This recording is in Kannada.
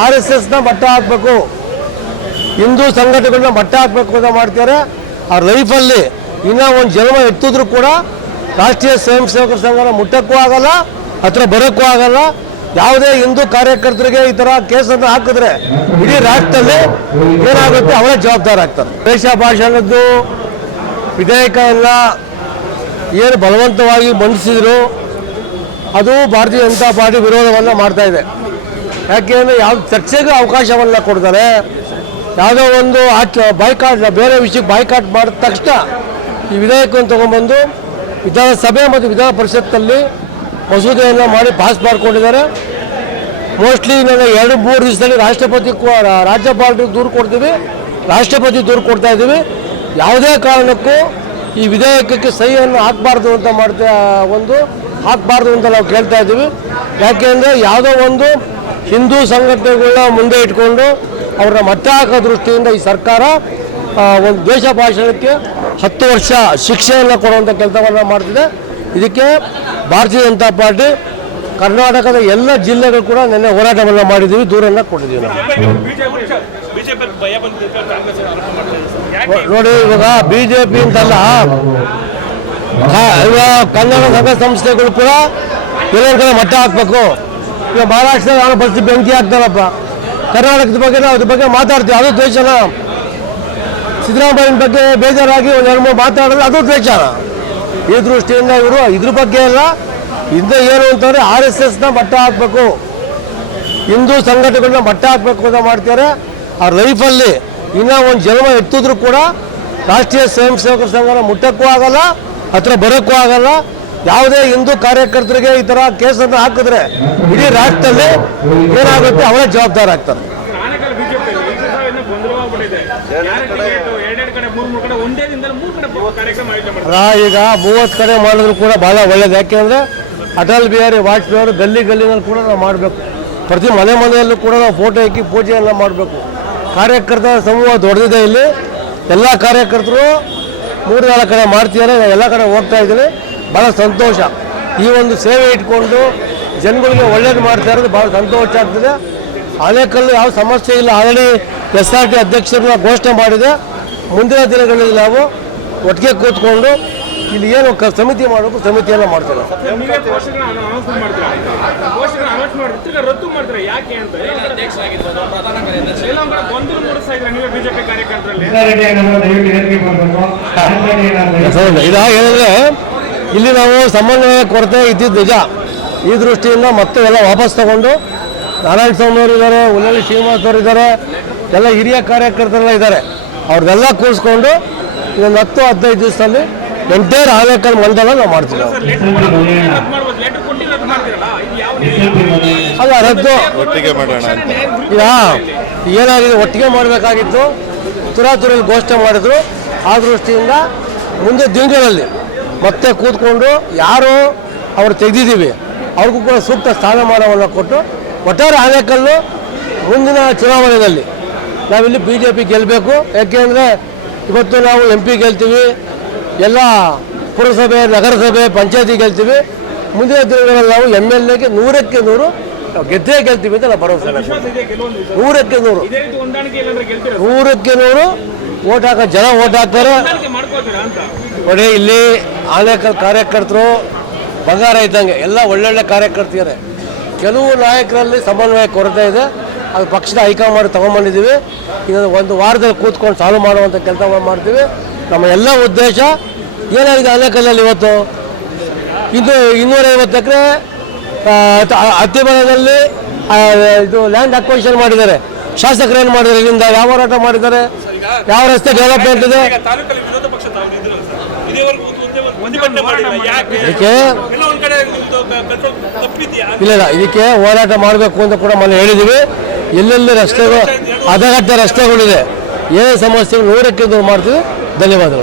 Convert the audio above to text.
RSS ನ ಮಟ್ಟ ಹಾಕಬೇಕು, ಹಿಂದೂ ಸಂಘಟನೆಗಳನ್ನ ಮಟ್ಟ ಹಾಕಬೇಕು ಅಂತ ಮಾಡ್ತಾರೆ. ಆ ಲೈಫಲ್ಲಿ ಇನ್ನೂ ಒಂದು ಜನ್ಮ ಎತ್ತಿದ್ರು ಕೂಡ ರಾಷ್ಟ್ರೀಯ ಸ್ವಯಂ ಸೇವಕರ ಸಂಘನ ಮುಟ್ಟಕ್ಕೂ ಆಗಲ್ಲ, ಹತ್ರ ಬರೋಕ್ಕೂ ಆಗಲ್ಲ. ಯಾವುದೇ ಹಿಂದೂ ಕಾರ್ಯಕರ್ತರಿಗೆ ಈ ಥರ ಕೇಸನ್ನು ಹಾಕಿದ್ರೆ ಇಡೀ ರಾಷ್ಟ್ರದಲ್ಲಿ ಏನಾಗುತ್ತೆ ಅವರೇ ಜವಾಬ್ದಾರ ಆಗ್ತಾರೆ. ದೇಶ ಭಾಷಣದ್ದು ವಿಧೇಯಕ ಎಲ್ಲ ಏನು ಬಲವಂತವಾಗಿ ಮಂಡಿಸಿದ್ರು ಅದು ಭಾರತೀಯ ಜನತಾ ಪಾರ್ಟಿ ವಿರೋಧವನ್ನು ಮಾಡ್ತಾ ಇದೆ. ಯಾಕೆಂದರೆ ಯಾವ ಚರ್ಚೆಗೂ ಅವಕಾಶವನ್ನು ಕೊಡ್ತಾರೆ. ಯಾವುದೋ ಒಂದು ಬಾಯ್ಕಾಟ್ ಬೇರೆ ವಿಷಯಕ್ಕೆ ಬಾಯ್ಕಾಟ್ ಮಾಡಿದ ತಕ್ಷಣ ಈ ವಿಧೇಯಕವನ್ನು ತೊಗೊಂಡ್ಬಂದು ವಿಧಾನಸಭೆ ಮತ್ತು ವಿಧಾನ ಪರಿಷತ್ತಲ್ಲಿ ಮಸೂದೆಯನ್ನು ಮಾಡಿ ಪಾಸ್ ಮಾಡಿಕೊಂಡಿದ್ದಾರೆ. ಮೋಸ್ಟ್ಲಿ ನಾವು 2-3 ದಿವಸದಲ್ಲಿ ರಾಜ್ಯಪಾಲರಿಗೆ ದೂರು ಕೊಡ್ತೀವಿ, ರಾಷ್ಟ್ರಪತಿ ದೂರು ಕೊಡ್ತಾ ಇದ್ದೀವಿ. ಯಾವುದೇ ಕಾರಣಕ್ಕೂ ಈ ವಿಧೇಯಕಕ್ಕೆ ಸಹಿಯನ್ನು ಹಾಕಬಾರ್ದು ಅಂತ ಹಾಕಬಾರ್ದು ಅಂತ ನಾವು ಕೇಳ್ತಾ ಇದ್ದೀವಿ. ಯಾಕೆಂದರೆ ಯಾವುದೋ ಒಂದು ಹಿಂದೂ ಸಂಘಟನೆಗಳನ್ನ ಮುಂದೆ ಇಟ್ಕೊಂಡು ಅವರ ಮಟ್ಟ ಹಾಕೋ ದೃಷ್ಟಿಯಿಂದ ಈ ಸರ್ಕಾರ ಒಂದು ದ್ವೇಷ ಭಾಷಣಕ್ಕೆ 10 ವರ್ಷ ಶಿಕ್ಷೆಯನ್ನು ಕೊಡುವಂಥ ಕೆಲಸವನ್ನು ಮಾಡ್ತಿದೆ. ಇದಕ್ಕೆ ಭಾರತೀಯ ಜನತಾ ಪಾರ್ಟಿ ಕರ್ನಾಟಕದ ಎಲ್ಲ ಜಿಲ್ಲೆಗಳು ಕೂಡ ನಿನ್ನೆ ಹೋರಾಟವನ್ನು ಮಾಡಿದ್ದೀವಿ, ದೂರನ್ನು ಕೊಟ್ಟಿದ್ದೀವಿ. ನಾವು ನೋಡಿ, ಇವಾಗ BJP ಅಂತಲ್ಲ, ಕನ್ನಡ ಸಂಘ ಸಂಸ್ಥೆಗಳು ಕೂಡ ಎಲ್ಲರ ಕಡೆ ಮಟ್ಟ ಹಾಕಬೇಕು. ಈಗ ಮಹಾರಾಷ್ಟ್ರದ ನಾನು ಪರಿಸ್ಥಿತಿ ಬೆಂಕಿ ಹಾಕ್ತಾರಪ್ಪ, ಕರ್ನಾಟಕದ ಬಗ್ಗೆ ನಾವು ಅದ್ರ ಬಗ್ಗೆ ಮಾತಾಡ್ತೀವಿ, ಅದು ದ್ವೇಷನ. ಸಿದ್ದರಾಮಯ್ಯನ ಬಗ್ಗೆ ಬೇಜಾರಾಗಿ ಒಂದು 2-3 ಮಾತಾಡಿದ್ರೆ ಅದು ದ್ವೇಷನ. ಈ ದೃಷ್ಟಿಯಿಂದ ಇವರು ಇದ್ರ ಬಗ್ಗೆ ಎಲ್ಲ ಹಿಂದೆ ಏನು ಅಂತಂದರೆ RSS ನ ಮಟ್ಟ ಹಾಕಬೇಕು, ಹಿಂದೂ ಸಂಘಟನೆಗಳನ್ನ ಮಟ್ಟ ಹಾಕಬೇಕು ಅಂತ ಮಾಡ್ತಾರೆ. ಆ ಲೈಫಲ್ಲಿ ಇನ್ನೂ ಒಂದು ಜನ್ಮ ಎತ್ತಿದ್ರು ಕೂಡ ರಾಷ್ಟ್ರೀಯ ಸ್ವಯಂ ಸೇವಕರ ಸಂಘನ ಮುಟ್ಟಕ್ಕೂ ಆಗಲ್ಲ, ಹತ್ರ ಬರೋಕ್ಕೂ ಆಗಲ್ಲ. ಯಾವುದೇ ಹಿಂದೂ ಕಾರ್ಯಕರ್ತರಿಗೆ ಈ ಥರ ಕೇಸನ್ನು ಹಾಕಿದ್ರೆ ಇಡೀ ರಾಷ್ಟ್ರದಲ್ಲಿ ಏನಾಗುತ್ತೆ ಅವರೇ ಜವಾಬ್ದಾರ ಆಗ್ತಾರೆ. ಈಗ 30 ಕಡೆ ಮಾಡಿದ್ರು ಕೂಡ ಭಾಳ ಒಳ್ಳೇದು. ಯಾಕೆಂದರೆ ಅಟಲ್ ಬಿಹಾರಿ ವಾಜಪೇಯಿ ಅವರು ಗಲ್ಲಿನಲ್ಲಿ ಕೂಡ ನಾವು ಮಾಡಬೇಕು. ಪ್ರತಿ ಮನೆಯಲ್ಲೂ ಕೂಡ ನಾವು ಫೋಟೋ ಹಾಕಿ ಪೂಜೆಯನ್ನು ಮಾಡಬೇಕು. ಕಾರ್ಯಕರ್ತರ ಸಮೂಹ ದೊಡ್ಡದಿದೆ. ಇಲ್ಲಿ ಎಲ್ಲ ಕಾರ್ಯಕರ್ತರು 3-4 ಕಡೆ ಮಾಡ್ತಿದ್ದಾರೆ. ಎಲ್ಲ ಕಡೆ ಹೋಗ್ತಾ ಇದ್ದೀನಿ, ಭಾಳ ಸಂತೋಷ. ಈ ಒಂದು ಸೇವೆ ಇಟ್ಕೊಂಡು ಜನಗಳಿಗೆ ಒಳ್ಳೇದು ಮಾಡ್ತಾ ಇರೋದು ಭಾಳ ಸಂತೋಷ ಆಗ್ತದೆ. ಆನೇಕಲ್ಲು ಯಾವ ಸಮಸ್ಯೆ ಇಲ್ಲ. ಆಲ್ರೆಡಿ SRT ಅಧ್ಯಕ್ಷರನ್ನ ಘೋಷಣೆ ಮಾಡಿದೆ. ಮುಂದಿನ ದಿನಗಳಲ್ಲಿ ನಾವು ಒಟ್ಟಿಗೆ ಕೂತ್ಕೊಂಡು ಇಲ್ಲಿ ಏನು ಸಮಿತಿ ಮಾಡಬೇಕು, ಸಮಿತಿಯನ್ನು ಮಾಡ್ತೇವೆ. ಇದಾಗೇನಂದ್ರೆ ಇಲ್ಲಿ ನಾವು ಸಮನ್ವಯ ಕೊರತೆ ಇದ್ದಿದ್ದು ನಿಜ. ಈ ದೃಷ್ಟಿಯಿಂದ ಮತ್ತೆ ಎಲ್ಲ ವಾಪಸ್ ತಗೊಂಡು ನಾರಾಯಣ ಸ್ವಾಮಿ ಅವರು ಇದ್ದಾರೆ, ಉಲ್ಲಳ್ಳಿ ಶ್ರೀನಿವಾಸ್ ಅವರು ಇದ್ದಾರೆ, ಎಲ್ಲ ಹಿರಿಯ ಕಾರ್ಯಕರ್ತರೆಲ್ಲ ಇದ್ದಾರೆ. ಅವ್ರನ್ನೆಲ್ಲ ಕೂರಿಸ್ಕೊಂಡು ಇನ್ನೊಂದು 10-15 ದಿವಸದಲ್ಲಿ ಎಂಟೈರ್ ಆನೇಕಲ್ ಮಂಡಲ ನಾವು ಮಾಡ್ತೀವಿ. ಅಲ್ಲ, ರದ್ದು ಈಗ ಏನಾಗಿದೆ, ಒಟ್ಟಿಗೆ ಮಾಡಬೇಕಾಗಿತ್ತು, ತುರಾತುರಲ್ಲಿ ಘೋಷಣೆ ಮಾಡಿದ್ರು. ಆ ದೃಷ್ಟಿಯಿಂದ ಮುಂದೆ ದಿನಗಳಲ್ಲಿ ಮತ್ತೆ ಕೂತ್ಕೊಂಡು ಯಾರು ಅವ್ರು ತೆಗೆದಿದ್ದೀವಿ ಅವ್ರಿಗೂ ಕೂಡ ಸೂಕ್ತ ಸ್ಥಾನಮಾನವನ್ನು ಕೊಟ್ಟು ಒಟ್ಟಾರೆ ಆನೇಕಲ್ಲು ಮುಂದಿನ ಚುನಾವಣೆಯಲ್ಲಿ ನಾವಿಲ್ಲಿ BJP ಗೆಲ್ಲಬೇಕು. ಯಾಕೆಂದರೆ ಇವತ್ತು ನಾವು MP ಗೆಲ್ತೀವಿ, ಎಲ್ಲ ಪುರಸಭೆ, ನಗರಸಭೆ, ಪಂಚಾಯತಿ ಗೆಲ್ತೀವಿ. ಮುಂದಿನ ದಿನಗಳಲ್ಲಿ ನಾವು MLAಗೆ 100ಕ್ಕೆ 100 ನಾವು ಗೆದ್ದೇ ಗೆಲ್ತೀವಿ ಅಂತ ನಾವು ಭರವಸೆ. 100ಕ್ಕೆ 100 ಓಟ್ ಹಾಕೋ ಜನ ಓಟ್ ಹಾಕ್ತಾರೆ. ನೋಡಿ, ಇಲ್ಲಿ ಆನೇಕಲ್ ಕಾರ್ಯಕರ್ತರು ಬಂಗಾರ ಇದ್ದಂಗೆ, ಎಲ್ಲ ಒಳ್ಳೊಳ್ಳೆ ಕಾರ್ಯಕರ್ತಿದ್ದಾರೆ. ಕೆಲವು ನಾಯಕರಲ್ಲಿ ಸಮನ್ವಯ ಕೊರತೆ ಇದೆ. ಅದು ಪಕ್ಷದ ಹೈಕಮಾಂಡ್ ತೊಗೊಂಡ್ಬಂದಿದ್ದೀವಿ. ಇನ್ನೊಂದು 1 ವಾರದಲ್ಲಿ ಕೂತ್ಕೊಂಡು ಸಾಲ್ವ್ ಮಾಡುವಂಥ ಕೆಲಸ ಮಾಡ್ತೀವಿ. ನಮ್ಮ ಎಲ್ಲ ಉದ್ದೇಶ ಏನಾಗಿದೆ, ಆನೇಕಲ್ಲಲ್ಲಿ ಇವತ್ತು 250 ಎಕರೆ ಅತ್ತಿಮರದಲ್ಲಿ ಇದು ಲ್ಯಾಂಡ್ ಅಕ್ವೈಷನ್ ಮಾಡಿದ್ದಾರೆ. ಶಾಸಕರು ಏನು ಮಾಡಿದ್ದಾರೆ, ಇಲ್ಲಿಂದ ಯಾವ ಹೋರಾಟ ಮಾಡಿದ್ದಾರೆ, ಯಾವ ರಸ್ತೆ ಡೆವಲಪ್ಮೆಂಟ್ ಇದೆ. ಇಲ್ಲ, ಇದಕ್ಕೆ ಹೋರಾಟ ಮಾಡಬೇಕು ಅಂತ ಕೂಡ ಮೊನ್ನೆ ಹೇಳಿದ್ದೀವಿ. ಎಲ್ಲೆಲ್ಲಿ ರಸ್ತೆಗಳು ಹದಗೆಟ್ಟ ರಸ್ತೆಗಳಿದೆ, ಏನೇ ಸಮಸ್ಯೆಗಳು 100ಕ್ಕೆ 100 ಮಾಡ್ತೀವಿ. ಧನ್ಯವಾದಗಳು.